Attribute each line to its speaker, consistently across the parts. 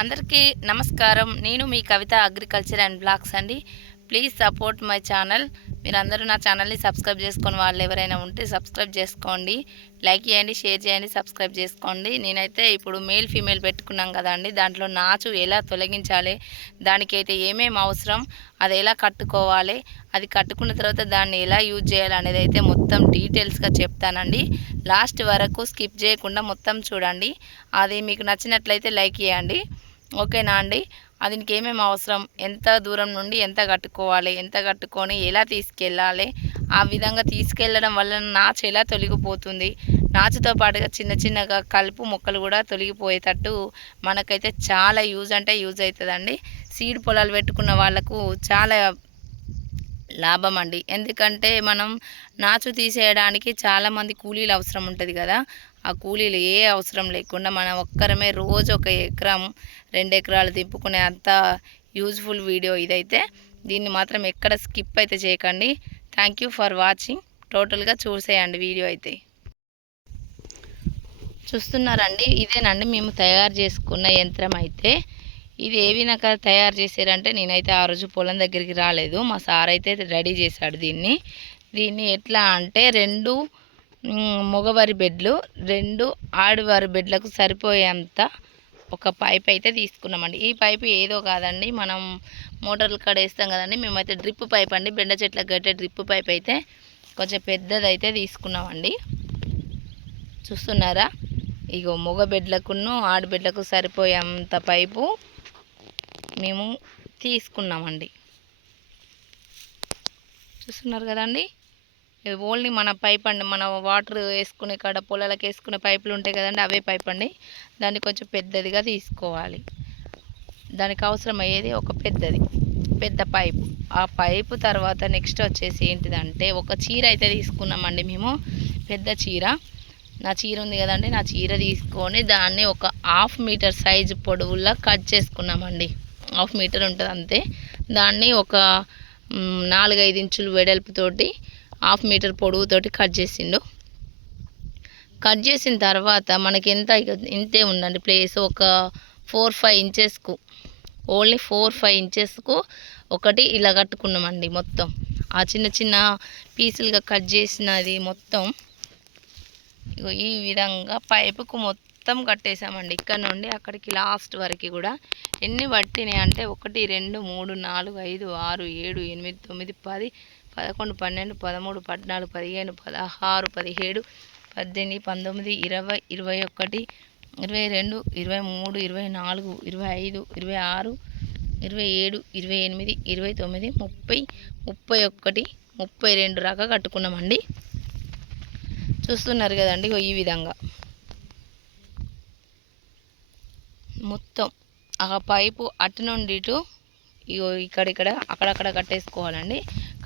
Speaker 1: అందరికీ నమస్కారం. నేను మీ కవిత అగ్రికల్చర్ అండ్ బ్లాగ్స్ అండి. Please support my channel. మీరందరూ నా ఛానల్ని సబ్స్క్రైబ్ చేసుకొని వాళ్ళు ఎవరైనా ఉంటే సబ్స్క్రైబ్ చేసుకోండి. లైక్ చేయండి షేర్ చేయండి సబ్స్క్రైబ్ చేసుకోండి. నేనైతే ఇప్పుడు మేల్ ఫీమేల్ పెట్టుకున్నాం కదండి దాంట్లో నాచు ఎలా తొలగించాలి దానికైతే ఏమేమి అవసరం అది ఎలా కట్టుకోవాలి అది కట్టుకున్న తర్వాత దాన్ని ఎలా యూజ్ చేయాలి అనేది అయితే మొత్తం డీటెయిల్స్గా చెప్తానండి. లాస్ట్ వరకు స్కిప్ చేయకుండా మొత్తం చూడండి. అది మీకు నచ్చినట్లయితే లైక్ చేయండి. ఓకేనా అండి? దీనికి ఏమేమి అవసరం? ఎంత దూరం నుండి ఎంత కట్టుకోవాలి? ఎంత కట్టుకొని ఎలా తీసుకెళ్ళాలి? ఆ విధంగా తీసుకెళ్ళడం వల్ల నాచు ఎలా తొలగిపోతుంది. నాచుతో పాటుగా చిన్న చిన్నగా కలుపు మొక్కలు కూడా తొలగిపోయేటట్టు మనకైతే చాలా యూజ్ అంటే యూజ్ అవుతుందండి. సీడ్ పొలాలు పెట్టుకున్న వాళ్ళకు చాలా లాభం అండి. ఎందుకంటే మనం నాచు తీసేయడానికి చాలామంది కూలీలు అవసరం ఉంటుంది కదా. ఆ కూలీలు ఏ అవసరం లేకుండా మనం ఒక్కరమే రోజు ఒక ఎకరం రెండు ఎకరాలు దింపుకునే అంత యూజ్ఫుల్ వీడియో ఇదైతే. దీన్ని మాత్రం ఎక్కడ స్కిప్ అయితే చేయకండి. Thank you for watching. టోటల్గా చూసేయండి వీడియో అయితే. చూస్తున్నారండి ఇదేనండి మేము తయారు చేసుకున్న యంత్రం అయితే. ఇది ఏ విధంగా తయారు చేశారంటే నేనైతే ఆ రోజు పొలం దగ్గరికి రాలేదు. మా సార్ అయితే రెడీ చేశాడు దీన్ని. దీన్ని ఎట్లా అంటే రెండు మగవారి బెడ్లు రెండు ఆడవారి బెడ్లకు సరిపోయేంత ఒక పైప్ అయితే తీసుకున్నామండి. ఈ పైపు ఏదో కాదండి మనం మోటార్లు కాడ వేస్తాం కదండి మేమైతే డ్రిప్ పైప్ అండి బెండ చెట్లకు కట్టే డ్రిప్ పైప్ అయితే కొంచెం పెద్దదైతే తీసుకున్నామండి. చూస్తున్నారా? ఇగో మగ బెడ్లకును ఆడబిడ్లకు సరిపోయేంత పైపు మేము తీసుకున్నామండి. చూస్తున్నారు కదండి? ఓన్లీ మన పైప్ అండి. మన వాటర్ వేసుకునే కాడ పొలాలకు వేసుకునే పైపులు ఉంటాయి కదండి అవే పైప్ అండి. దాన్ని కొంచెం పెద్దదిగా తీసుకోవాలి. దానికి అవసరమయ్యేది ఒక పెద్దది పెద్ద పైపు. ఆ పైపు తర్వాత నెక్స్ట్ వచ్చేసి ఏంటిదంటే ఒక చీర అయితే తీసుకున్నామండి మేము పెద్ద చీర. నా చీర ఉంది కదండి నా చీర తీసుకొని దాన్ని ఒక హాఫ్ మీటర్ సైజు పొడవులా కట్ చేసుకున్నామండి. హాఫ్ మీటర్ ఉంటుంది అంతే. దాన్ని ఒక నాలుగైదు ఇంచులు వెడల్పుతోటి హాఫ్ మీటర్ పొడవుతోటి కట్ చేసిండు. కట్ చేసిన తర్వాత మనకి ఎంత ఇంతే ఉందండి ప్లేస్. ఒక ఫోర్ ఫైవ్ ఇంచెస్కు ఓన్లీ ఫోర్ ఫైవ్ ఇంచెస్కు ఒకటి ఇలా కట్టుకున్నామండి మొత్తం. ఆ చిన్న చిన్న పీసులుగా కట్ చేసినది మొత్తం ఈ విధంగా పైపుకు మొత్తం కట్టేసామండి. ఇక్కడ నుండి అక్కడికి లాస్ట్ వరకు కూడా ఎన్ని పట్టినాయి అంటే ఒకటి రెండు మూడు నాలుగు ఐదు ఆరు ఏడు ఎనిమిది తొమ్మిది పది పదకొండు పన్నెండు పదమూడు పద్నాలుగు పదిహేను పదహారు పదిహేడు పద్దెనిమిది పంతొమ్మిది ఇరవై ఇరవై ఒకటి ఇరవై రెండు ఇరవై మూడు ఇరవై నాలుగు ఇరవై ఐదు ఇరవై ఆరు ఇరవై ఏడు ఇరవై ఎనిమిది ఇరవై తొమ్మిది ముప్పై ముప్పై ఒకటి ముప్పై రెండు రకా కట్టుకున్నామండి. చూస్తున్నారు కదండి ఈ విధంగా. మొత్తం ఆ పైపు అటు నుండి ఇటు ఇగో ఇక్కడ అక్కడక్కడ కట్టేసుకోవాలండి.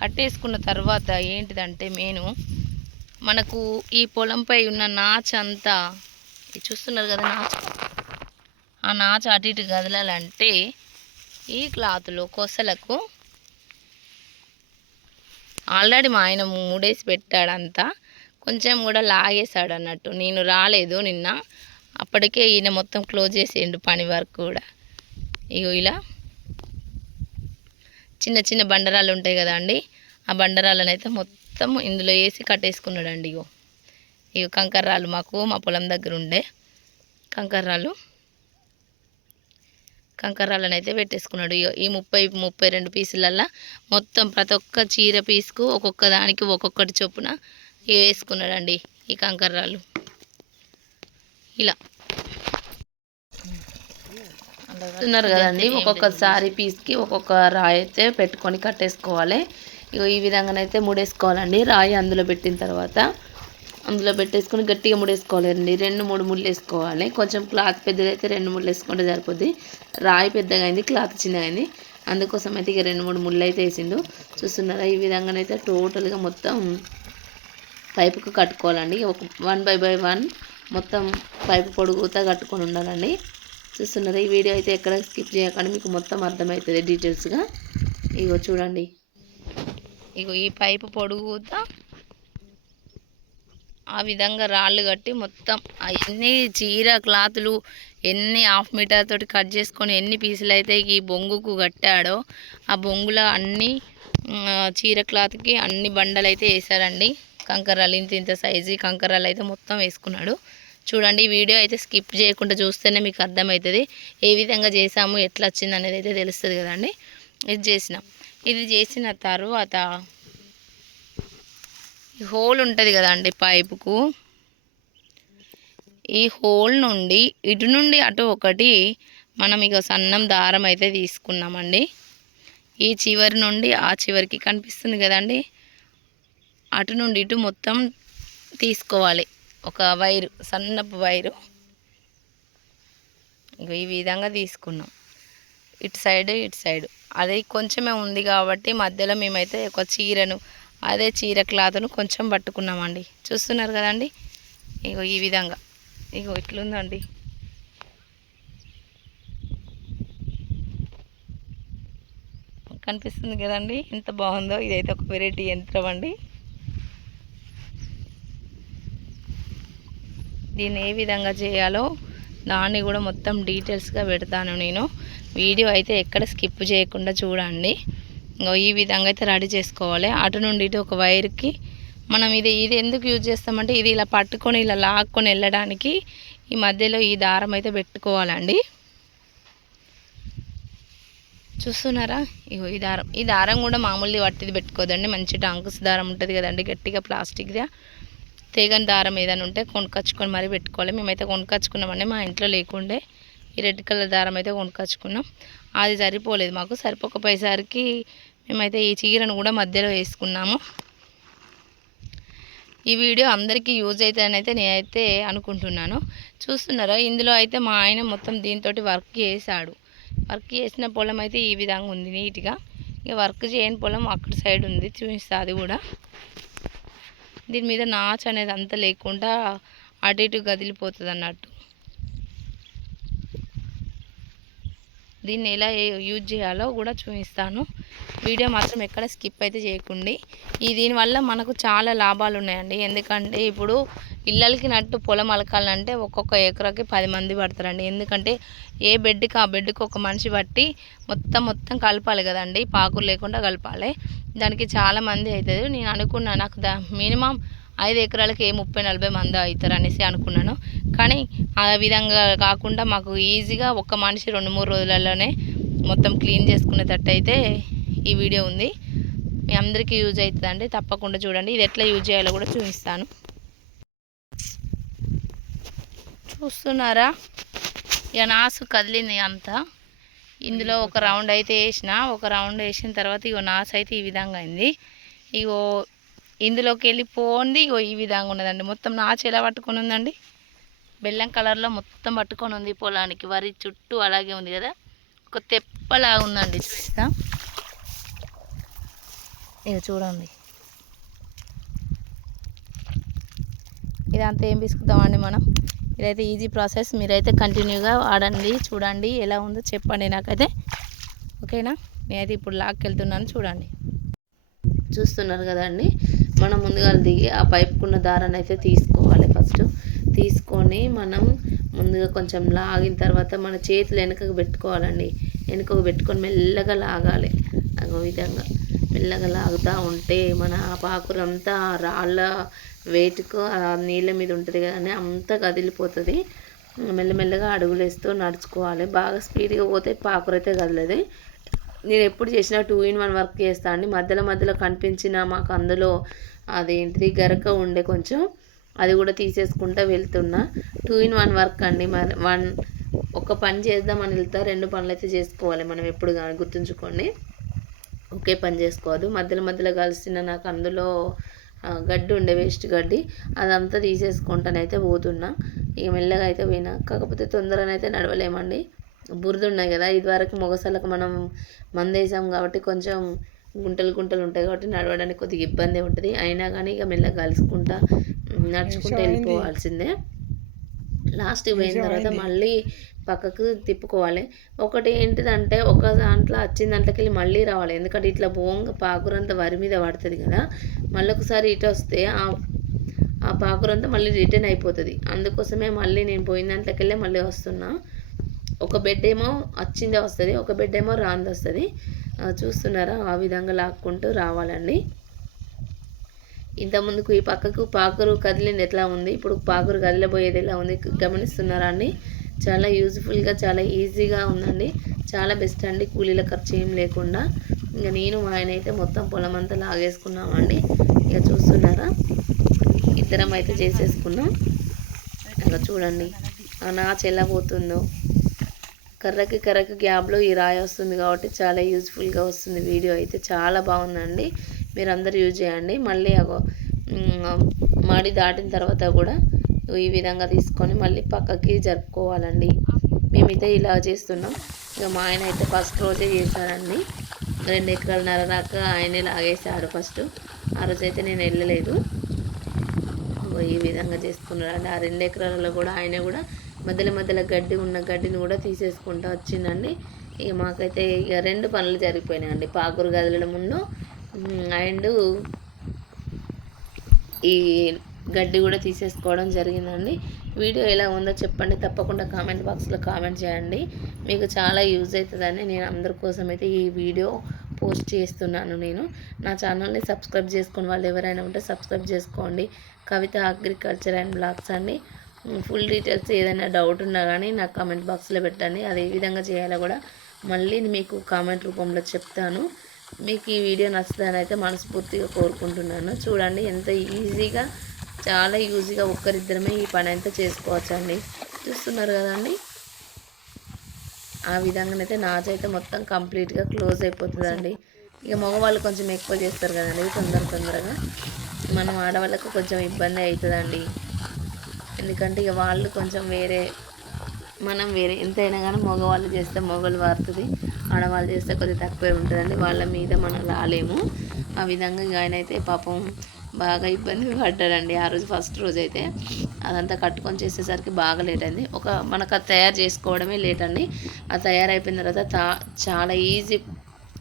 Speaker 1: కట్టేసుకున్న తర్వాత ఏంటిదంటే నేను మనకు ఈ పొలంపై ఉన్న నాచు అంతా చూస్తున్నారు కదా నాచు ఆ నాచు అటు ఇటు కదలాలంటే ఈ క్లాత్లో కొసలకు ఆల్రెడీ మా ఆయన మూడేసి పెట్టాడంతా కొంచెం కూడా లాగేశాడు అన్నట్టు నేను రాలేదు నిన్న అప్పటికే ఈయన మొత్తం క్లోజ్ చేసిండు పని వర్క్ కూడా. ఇగో ఇలా చిన్న చిన్న బండరాలు ఉంటాయి కదా అండి ఆ బండరాలను అయితే మొత్తం ఇందులో వేసి కట్టేసుకున్నాడండి ఇగో. ఇగో కంకర్రాలు మాకు మా పొలం దగ్గర ఉండే కంకర్రాలు కంకర్రాలను అయితే పెట్టేసుకున్నాడు. ఈ ముప్పై ముప్పై రెండు పీసులల్లా మొత్తం ప్రతి ఒక్క చీర పీసుకు ఒక్కొక్క దానికి ఒక్కొక్కటి చొప్పున వేసుకున్నాడండి ఈ కంకర్రాలు ఇలా. చూస్తున్నారు కదండి. ఒక్కొక్క సారీ పీస్కి ఒక్కొక్క రాయి అయితే పెట్టుకొని కట్టేసుకోవాలి. ఇక ఈ విధంగానైతే ముడేసుకోవాలండి. రాయి అందులో పెట్టిన తర్వాత అందులో పెట్టేసుకొని గట్టిగా ముడేసుకోవాలండి. రెండు మూడు ముళ్ళు వేసుకోవాలి. కొంచెం క్లాత్ పెద్దదైతే రెండు ముళ్ళు వేసుకుంటే సరిపోద్ది. రాయి పెద్దగా అయింది క్లాత్ చిన్నగా అయింది. అందుకోసం అయితే ఇక రెండు మూడు ముళ్ళు అయితే వేసిండు. చూస్తున్నారా? ఈ విధంగానైతే టోటల్గా మొత్తం పైపుకు కట్టుకోవాలండి. ఒక వన్ బై బై వన్ మొత్తం పైపు పొడుగుతా కట్టుకొని ఉండాలండి. చూస్తున్నారు. ఈ వీడియో అయితే ఎక్కడ స్కిప్ చేయకుండా. మీకు మొత్తం అర్థమవుతుంది డీటెయిల్స్గా. ఇగో చూడండి. ఇగో ఈ పైపు పొడుగుతా ఆ విధంగా రాళ్ళు కట్టి మొత్తం ఎన్ని చీర క్లాతులు ఎన్ని హాఫ్ మీటర్ తోటి కట్ చేసుకొని ఎన్ని పీసులు అయితే ఈ బొంగుకు కట్టాడో ఆ బొంగులో అన్ని చీర క్లాత్కి అన్ని బండలు అయితే వేసాడండి కంకరాలు ఇంత ఇంత సైజు కంకరాలు అయితే మొత్తం వేసుకున్నాడు. చూడండి వీడియో అయితే స్కిప్ చేయకుండా చూస్తేనే మీకు అర్థమవుతుంది. ఏ విధంగా చేసాము ఎట్లా వచ్చింది అనేది అయితే తెలుస్తుంది కదండి. ఇది చేసినాం. ఇది చేసిన తర్వాత ఈ హోల్ ఉంటుంది కదండి పైపుకు. ఈ హోల్ నుండి ఇటు నుండి అటు ఒకటి మనం ఇక సన్నం దారం అయితే తీసుకున్నామండి. ఈ చివరి నుండి ఆ చివరికి కనిపిస్తుంది కదండి. అటు నుండి ఇటు మొత్తం తీసుకోవాలి. ఒక వైరు సన్నపు వైరు. ఇగో ఈ విధంగా తీసుకున్నాం. ఇటు సైడ్ ఇటు సైడ్. అది కొంచెమే ఉంది కాబట్టి మధ్యలో మేమైతే ఒక చీరను అదే చీర క్లాత్ను కొంచెం పట్టుకున్నామండి. చూస్తున్నారు కదండి? ఇగో ఈ విధంగా. ఇగో ఇట్లుందండి. కనిపిస్తుంది కదండి? ఎంత బాగుందో. ఇదైతే ఒక వెరైటీ యంత్రం అండి. దీన్ని ఏ విధంగా చేయాలో దాన్ని కూడా మొత్తం డీటెయిల్స్గా పెడతాను నేను. వీడియో అయితే ఎక్కడ స్కిప్ చేయకుండా చూడండి. ఇంకో ఈ విధంగా అయితే రెడీ చేసుకోవాలి. అటు నుండి ఇటు ఒక వైర్కి మనం ఇది ఇది ఎందుకు యూజ్ చేస్తామంటే ఇది ఇలా పట్టుకొని ఇలా లాక్కొని వెళ్ళడానికి ఈ మధ్యలో ఈ దారం అయితే పెట్టుకోవాలండి. చూస్తున్నారా? ఇగో ఈ దారం ఈ దారం కూడా మామూలుది వట్టిది పెట్టుకోదండి. మంచి టాంకుస్ దారం ఉంటుంది కదండి గట్టిగా ప్లాస్టిక్ది. తీగని దారం ఏదైనా ఉంటే కొనుక్కొచ్చుకొని మరీ పెట్టుకోవాలి. మేమైతే కొనుక్కొచ్చుకున్నామండి మా ఇంట్లో లేకుండే ఈ రెడ్ కలర్ దారం అయితే కొనుక్కొచ్చుకున్నాం. అది సరిపోలేదు మాకు సరిపోకపోయేసరికి మేమైతే ఈ చీరను కూడా మధ్యలో వేసుకున్నాము. ఈ వీడియో అందరికీ యూజ్ అవుతుందని అయితే నేనైతే అనుకుంటున్నాను. చూస్తున్నారా ఇందులో అయితే మా ఆయన మొత్తం దీంతో వర్క్ చేశాడు. వర్క్ చేసిన పొలం అయితే ఈ విధంగా ఉంది నీట్గా. ఇక వర్క్ చేయని పొలం అక్కడ సైడ్ ఉంది చూపిస్తా అది కూడా. దీని మీద నాచు అనేది అంత లేకుండా అటు ఇటు కదిలిపోతుంది అన్నట్టు దీన్ని ఎలా యూజ్ చేయాలో కూడా చూపిస్తాను. వీడియో మాత్రం ఎక్కడ స్కిప్ అయితే చేయకండి. ఈ దీనివల్ల మనకు చాలా లాభాలు ఉన్నాయండి. ఎందుకంటే ఇప్పుడు ఇళ్ళకి నట్టు పొలం అలకాలంటే ఒక్కొక్క ఎకరాకి పది మంది పడతారండి. ఎందుకంటే ఏ బెడ్కి ఆ బెడ్కి ఒక మనిషి పట్టి మొత్తం మొత్తం కలపాలి కదండి. పాకులు లేకుండా కలపాలి. దానికి చాలామంది అవుతుంది నేను అనుకున్నా నాకు దా మినిమం ఐదు ఎకరాలకి ఏ ముప్పై నలభై మంది అవుతారు అనేసి అనుకున్నాను. కానీ ఆ విధంగా కాకుండా మాకు ఈజీగా ఒక్క మనిషి రెండు మూడు రోజులలోనే మొత్తం క్లీన్ చేసుకునేటట్టు అయితే ఈ వీడియో ఉంది. మీ అందరికీ యూజ్ అవుతుందండి. తప్పకుండా చూడండి. ఇది ఎట్లా యూజ్ చేయాలో కూడా చూపిస్తాను. చూస్తున్నారా? ఇక నాసు కదిలింది అంతా. ఇందులో ఒక రౌండ్ అయితే వేసిన. ఒక రౌండ్ వేసిన తర్వాత ఇగో నాసు అయితే ఈ విధంగా అయింది. ఇగో ఇందులోకి వెళ్ళిపోంది ఇగో ఈ విధంగా ఉన్నదండి. మొత్తం నాచు ఎలా పట్టుకొని ఉందండి. బెల్లం కలర్లో మొత్తం పట్టుకొని ఉంది పొలానికి. వరి చుట్టూ అలాగే ఉంది కదా. ఒక తెప్పలా ఉందండి. చూస్తా ఇక చూడండి. ఇదంతా ఏం తీసుకుందామండి మనం? ఇదైతే ఈజీ ప్రాసెస్. మీరైతే కంటిన్యూగా వాడండి చూడండి ఎలా ఉందో చెప్పండి నాకైతే. ఓకేనా? నేనైతే ఇప్పుడు లాక్కెళ్తున్నాను చూడండి. చూస్తున్నారు కదండి. మనం ముందుగా దిగి ఆ పైపుకున్న దారాన్ని అయితే తీసుకోవాలి. ఫస్ట్ తీసుకొని మనం ముందుగా కొంచెం లాగిన తర్వాత మన చేతులు వెనకకు పెట్టుకోవాలండి. వెనుకకు పెట్టుకొని మెల్లగా లాగాలి. అగో విధంగా మెల్లగా లాగుతూ ఉంటే మన ఆ పాకురంతా రాళ్ళ వేటుకు ఆ నీళ్ళ మీద ఉంటుంది కదండి అంతా కదిలిపోతుంది. మెల్లమెల్లగా అడుగులు వేస్తూ నడుచుకోవాలి. బాగా స్పీడ్గా పోతే పాకురు అయితే కదలదు. నేను ఎప్పుడు చేసినా టూ ఇన్ వన్ వర్క్ చేస్తా అండి. మధ్యలో మధ్యలో కనిపించిన మాకు అందులో అదేంటిది? గరక ఉండే కొంచెం అది కూడా తీసేసుకుంటూ వెళ్తున్నా. టూ ఇన్ వన్ వర్క్ అండి. మరి వన్ ఒక పని చేద్దామని వెళ్తా. రెండు పనులు అయితే చేసుకోవాలి మనం ఎప్పుడు కానీ గుర్తుంచుకోండి. ఒకే పని చేసుకోవద్దు. మధ్యలో మధ్యలో కలిసిన నాకు అందులో గడ్డి ఉండే వేస్ట్ గడ్డి అదంతా తీసేసుకుంటానైతే పోతున్నా. ఇక మెల్లగా అయితే పోయినా. కాకపోతే తొందరనైతే నడవలేమండి. బురద ఉన్నాయి కదా ఇదివరకు మొగసలకు మనం మందేసాం కాబట్టి కొంచెం గుంటలు గుంటలు ఉంటాయి కాబట్టి నడవడానికి కొద్దిగా ఇబ్బంది ఉంటుంది. అయినా కానీ ఇక మెల్లగా కలుసుకుంటా నడుచుకుంటూ వెళ్ళిపోవాల్సిందే. లాస్ట్కి పోయిన తర్వాత మళ్ళీ పక్కకు తిప్పుకోవాలి. ఒకటి ఏంటిదంటే ఒక దాంట్లో వచ్చిన దాంట్లోకి వెళ్ళి మళ్ళీ రావాలి. ఎందుకంటే ఇట్లా బోంగ పాకురంతా వరి మీద పడుతుంది కదా. మళ్ళీ ఒకసారి ఇటు వస్తే ఆ
Speaker 2: ఆ పాకురు అంతా మళ్ళీ రిటర్న్ అయిపోతుంది. అందుకోసమే మళ్ళీ నేను పోయిన దాంట్లోకెళ్ళి మళ్ళీ వస్తున్నా. ఒక బెడ్ ఏమో వచ్చిందే వస్తుంది ఒక బెడ్ ఏమో రాంది వస్తుంది. చూస్తున్నారా? ఆ విధంగా లాక్కుంటూ రావాలండి. ఇంతకుముందుకు ఈ పక్కకు పాకరు కదిలింది ఎట్లా ఉంది? ఇప్పుడు పాకురు కదిలిపోయేది ఎలా ఉంది? గమనిస్తున్నారా అండి? చాలా యూజ్ఫుల్గా చాలా ఈజీగా ఉందండి. చాలా బెస్ట్ అండి కూలీల ఖర్చు ఏం లేకుండా. ఇంకా నేను మా ఆయన అయితే మొత్తం పొలం అంతా లాగేసుకున్నామండి. ఇక చూస్తున్నారా? ఇద్దరం అయితే చేసేసుకున్నాం. ఇలా చూడండి. ఆ నాచు ఎలా పోతుందో కర్రకి కర్రకి గ్యాప్లో ఈ రాయి వస్తుంది కాబట్టి చాలా యూజ్ఫుల్గా వస్తుంది వీడియో అయితే. చాలా బాగుందండి. మీరు అందరూ యూజ్ చేయండి. మళ్ళీ అగో మడి దాటిన తర్వాత కూడా ఈ విధంగా తీసుకొని మళ్ళీ పక్కకి జరుపుకోవాలండి. మేమైతే ఇలా చేస్తున్నాం. ఇక మా ఆయన అయితే ఫస్ట్ రోజే చేశారండి. రెండు ఎకరాలన్నర దాకా ఆయనే లాగేశారు ఫస్ట్. ఆ రోజు అయితే నేను వెళ్ళలేదు. ఈ విధంగా చేసుకున్నారండి ఆ రెండు ఎకరాలలో కూడా ఆయన కూడా మధ్యలో మధ్యలో గడ్డి ఉన్న గడ్డిని కూడా తీసేసుకుంటూ వచ్చిందండి. ఇక మాకైతే ఇక రెండు పనులు జరిగిపోయినాయండి. పాకురు గదలడమును అండ్ ఈ గడ్డి కూడా తీసేసుకోవడం జరిగిందండి. వీడియో ఎలా ఉందో చెప్పండి. తప్పకుండా కామెంట్ బాక్స్లో కామెంట్ చేయండి. మీకు చాలా యూజ్ అవుతుందని నేను అందరి కోసం అయితే ఈ వీడియో పోస్ట్ చేస్తున్నాను నేను. నా ఛానల్ని సబ్స్క్రైబ్ చేసుకుని వాళ్ళు ఎవరైనా ఉంటే సబ్స్క్రైబ్ చేసుకోండి. కవిత అగ్రికల్చర్ అండ్ బ్లాగ్స్ అండి. ఫుల్ డీటెయిల్స్ ఏదైనా డౌట్ ఉన్నా కానీ నాకు కామెంట్ బాక్స్లో పెట్టండి. అది ఏ విధంగా చేయాలో కూడా మళ్ళీ మీకు కామెంట్ రూపంలో చెప్తాను. మీకు ఈ వీడియో నచ్చుతుందని అయితే మనస్ఫూర్తిగా కోరుకుంటున్నాను. చూడండి ఎంత ఈజీగా చాలా ఈజీగా ఒక్కరిద్దరమే ఈ పని అయితే చేసుకోవచ్చండి. చూస్తున్నారు కదండి? ఆ విధంగానైతే నాచైతే మొత్తం కంప్లీట్గా క్లోజ్ అయిపోతుందండి. ఇక మగవాళ్ళు కొంచెం ఎక్కువ చేస్తారు కదండి తొందర తొందరగా. మనం ఆడవాళ్ళకు కొంచెం ఇబ్బంది అవుతుందండి. ఎందుకంటే ఇక వాళ్ళు కొంచెం వేరే మనం వేరే ఎంతైనా కానీ మగవాళ్ళు చేస్తే మొగలు వారుతుంది ఆడవాళ్ళు చేస్తే కొద్దిగా తక్కువే ఉంటుందండి. వాళ్ళ మీద మనం రాలేము. ఆ విధంగా ఆయన అయితే పాపం బాగా ఇబ్బంది పడ్డాడండి. ఆ రోజు ఫస్ట్ రోజు అయితే అదంతా కట్టుకొని చేసేసరికి బాగా లేట్ అయింది. ఒక మనకు అది తయారు చేసుకోవడమే లేట్ అండి. అది తయారైపోయిన తర్వాత తా- చాలా ఈజీ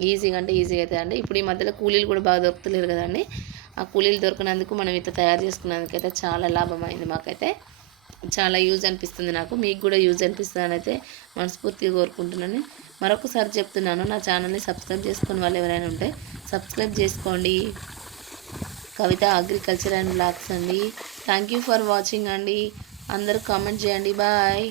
Speaker 2: ఈజీగా అంటే ఈజీగా అవుతుందండి ఇప్పుడు ఈ మధ్యలో కూలీలు కూడా బాగా దొరుకుతలేరు కదండి. ఆ కూలీలు దొరికినందుకు మనం ఇట్లా తయారు చేసుకున్నందుకైతే చాలా లాభం అయింది మాకైతే. చాలా యూజ్ అనిపిస్తుంది నాకు. మీకు కూడా యూజ్ అనిపిస్తుందని అయితే మనస్ఫూర్తిగా కోరుకుంటున్నాను. మరొకసారి చెప్తున్నాను నా ఛానల్ని సబ్స్క్రైబ్ చేసుకుని వాళ్ళు ఎవరైనా ఉంటే సబ్స్క్రైబ్ చేసుకోండి. కవిత అగ్రికల్చర్ అండ్ బ్లాగ్స్ అండి. థ్యాంక్ యూ ఫర్ వాచింగ్ అండి. అందరూ కామెంట్ చేయండి. బాయ్